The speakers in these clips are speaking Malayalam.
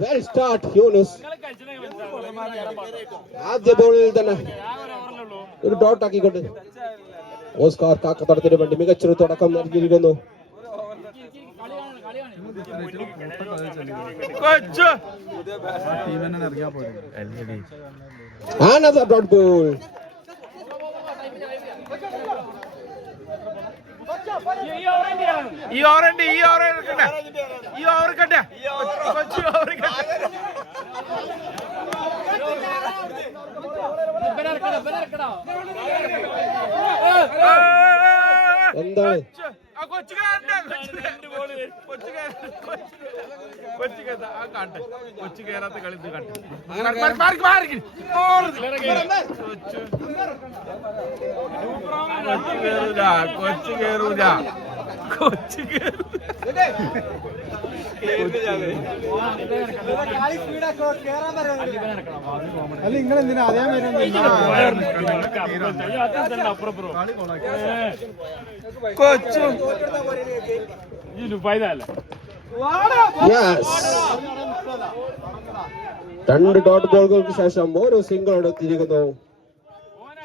Well start Yunus. ആദ്യ ബോളിൽ തന്നെ ഒരു ഡോട്ട് ആക്കിക്കൊണ്ട് ഓസ്കാർ കാക്കത്തോടത്തിന് വേണ്ടി മികച്ചൊരു തുടക്കം നൽകിയിരിക്കുന്നു. Another dot ball. ഈ ഓവർ കട്ടെ എന്താണ് കൊച്ചു കേറാത്ത കളി കൊച്ചു കേറൂല അല്ല നിങ്ങളെന്തിനാ അതേ കൊച്ചു രണ്ട് ഡോട്ട് ബോളുകൾക്ക് ശേഷം ഓരോ സിംഗിൾ എടുത്തിരിക്കുന്നു.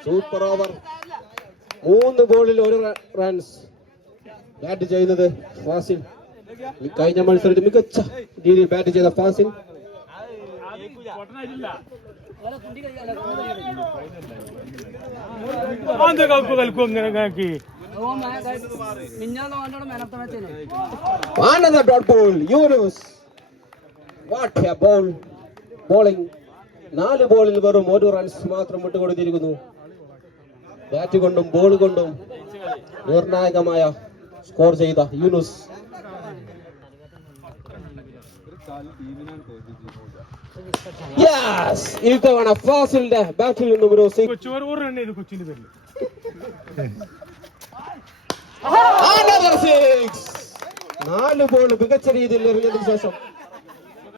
Super over. 3 ബോളിൽ 1 റൺസ് ബാറ്റ് ചെയ്യുന്നത് ഫാസിൽ. കഴിഞ്ഞ മത്സരത്തിൽ മികച്ച രീതിയിൽ ബാറ്റ് ചെയ്ത Fazil another dot ball. Yunus, what a ball. Bowling 4 ബോളിൽ വെറും 1 റൺസ് മാത്രം വിട്ടുകൊടുത്തിരിക്കുന്നു. ബാറ്റ് കൊണ്ടും ബോൾ കൊണ്ടും നിർണായകമായ സ്കോർ ചെയ്ത യൂനുസ്. ഇത്തവണ ഫാസിലിന്റെ ബാറ്റിൽ നിന്നും ഒരു Another 6. 4 ബോൾ മികച്ച രീതിയിൽ എറിഞ്ഞതിനു ശേഷം